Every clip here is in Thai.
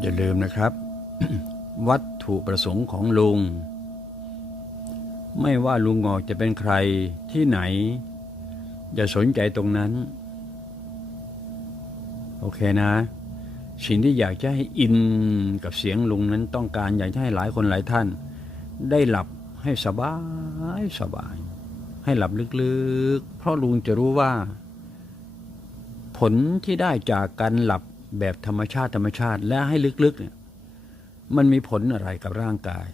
อย่าลืมนะครับ วัตถุประสงค์ของลุง ไม่ว่าลุงงอกจะเป็นใครที่ไหน อย่าสนใจตรงนั้น โอเคนะ สิ่งที่อยากจะให้อินกับเสียงลุงนั้นต้องการอยากจะให้หลายคนหลายท่าน ได้หลับให้สบายสบาย ให้หลับลึกๆ เพราะลุงจะรู้ว่า ผลที่ได้จากการหลับ แบบธรรมชาติธรรมชาติ และให้ลึกๆเนี่ยมันมีผลอะไรกับร่างกาย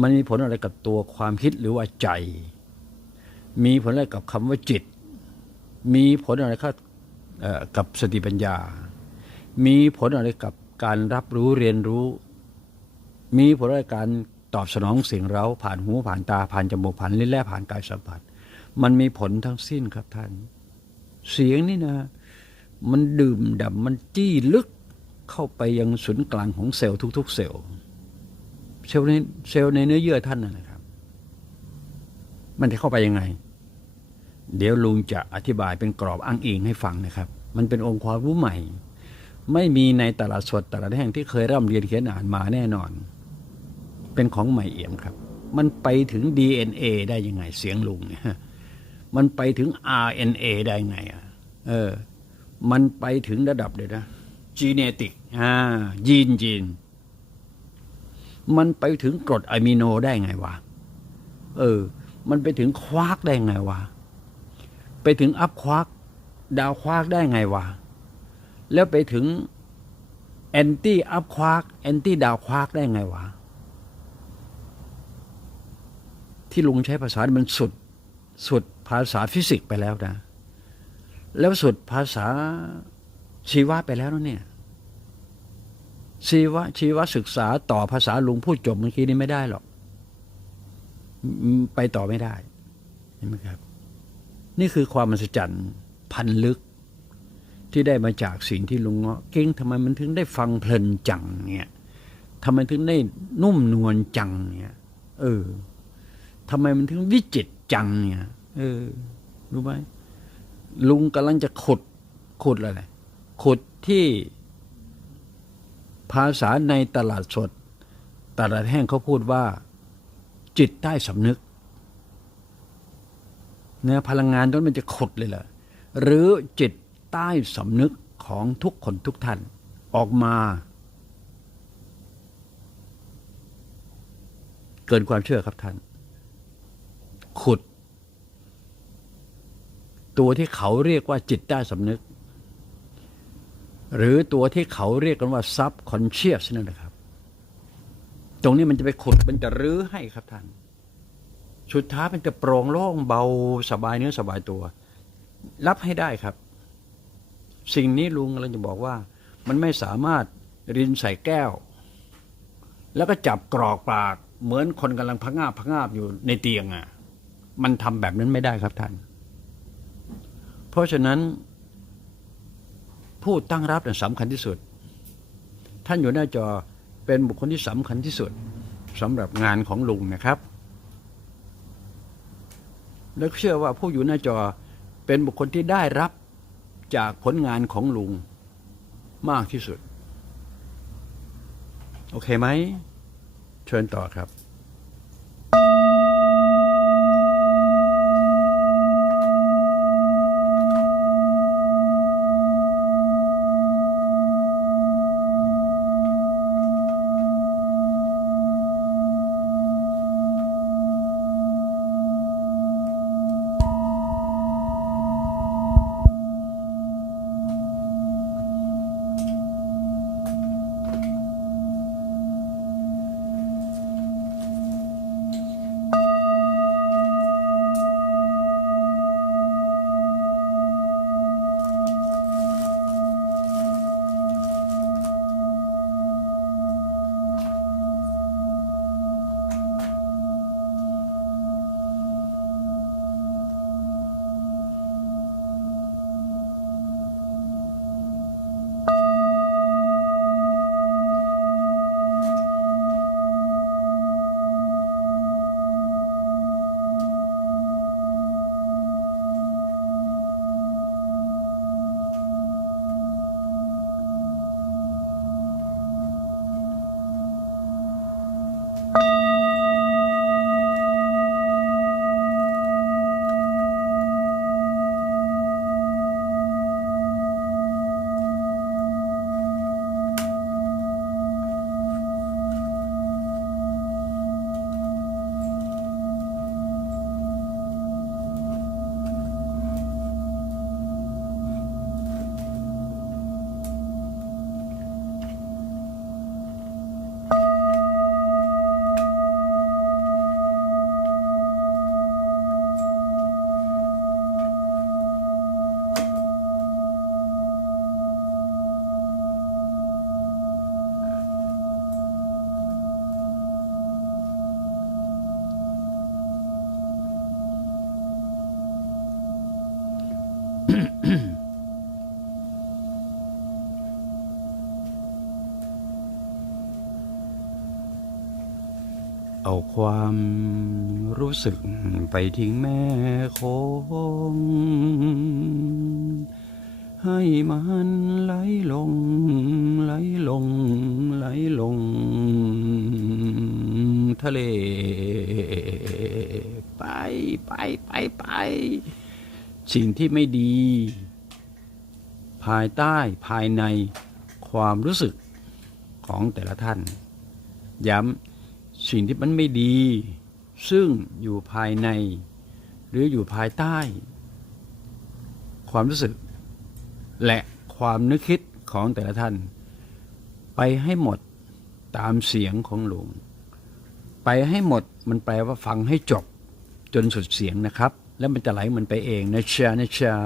มันมีผลอะไรกับตัวความคิดหรือว่าใจ มีผลอะไรกับคำว่าจิต มีผลอะไรกับเอ่อกับสติปัญญา มีผลอะไรกับการรับรู้เรียนรู้ มีผลอะไรกับการตอบสนองสิ่งเราผ่านหูผ่านตาผ่านจมูกผ่านลิ้นและผ่านกายสัมผัส มันมีผลทั้งสิ้นครับท่าน เสียงนี่นะ มันดื่มด่ำมันจี้ลึกเข้าไปยังศูนย์กลางของเซลล์ทุก ๆ เซลล์เซลล์ในเซลล์ในเนื้อเยื่อท่านนั่นนะครับ มันจะเข้าไปยังไง เดี๋ยวลุงจะอธิบายเป็นกรอบอ้างอิงให้ฟังนะครับ มันเป็นองค์ความรู้ใหม่ ไม่มีในตลาดสดตลาดแห่งที่เคยร่ำเรียนเขียนอ่านมาแน่นอน เป็นของใหม่เอี่ยมครับ มันไปถึง DNA ได้ยังไงเสียงลุงเนี่ยมันไปถึง RNA ได้ไงอะเออ มันไปถึงระดับเลยนะจีเนติกอ่ายีนจีน มันไปถึงกรดอะมิโนได้ไงวะ เออ มันไปถึงควากได้ไงวะ ไปถึงอัพควากดาวควากได้ไงวะ แล้วไปถึงแอนตี้อัพควากแอนตี้ดาวควากได้ไงวะ ที่ลุงใช้ภาษานี่มันสุด สุดภาษาฟิสิกส์ไปแล้วนะ แล้วสุดภาษาชีวะไปแล้วเนี่ยชีวะชีวะศึกษาต่อภาษาลุงพูดจบเมื่อกี้นี้ไม่ได้หรอก ไปต่อไม่ได้เห็นไหมครับ นี่คือความมหัศจรรย์พันลึกที่ได้มาจากสิ่งที่ลุงเงาะเก่งทำไมมันถึงได้ฟังเพลินจังเนี่ยทำไมถึงได้นุ่มนวลจังเนี่ยเออทำไมมันถึงวิจิตจังเนี่ยเออรู้ไหม ลุงกำลังจะขุดขุดอะไรขุดที่ภาษาในตลาดสด ตลาดแห้งเขาพูดว่า จิตใต้สำนึกเนี่ยพลังงานนั้นมันจะขุดเลยเหรอหรือจิตใต้สำนึกของทุกคนทุกท่านออกมา เกินความเชื่อครับท่าน ขุด ตัวที่เขาเรียกว่าจิตใต้สำนึก หรือตัวที่เขาเรียกกันว่าซับคอนเชียสนั่นแหละครับ ตรงนี้มันจะไปขุดมันจะรื้อให้ครับท่านสุดท้ายมันจะโปร่งโล่งเบาสบายเนื้อสบายตัว รับให้ได้ครับ สิ่งนี้ลุงกำลังจะบอกว่า มันไม่สามารถรินใส่แก้ว แล้วก็จับกรอกปาก เหมือนคนกำลังพะงาบพะงาบอยู่ในเตียงอะ มันทำแบบนั้นไม่ได้ครับท่าน เพราะฉะนั้น ผู้ตั้งรับเนี่ยสำคัญที่สุด ท่านอยู่หน้าจอเป็นบุคคลที่สำคัญที่สุดสำหรับงานของลุงนะครับ และเชื่อว่าผู้อยู่หน้าจอเป็นบุคคลที่ได้รับจากผลงานของลุงมากที่สุด โอเคไหม เชิญต่อครับ เอาความรู้สึกไปทิ้งแม่คง ให้มันไหลลง ไหลลง ไหลลง ทะเล ไปไปไปไป สิ่งที่ไม่ดี ภายใต้ภายในความรู้สึกของแต่ละท่าน ย้ำสิ่งที่มันไม่ดี ซึ่งอยู่ภายใน หรืออยู่ภายใต้ ความรู้สึก และความนึกคิดของแต่ละท่าน ไปให้หมดตามเสียงของหลวงไปให้หมดมันแปลว่าฟังให้จบจนสุดเสียงนะครับ แล้วมันจะไหลมันไปเองนะชานะชา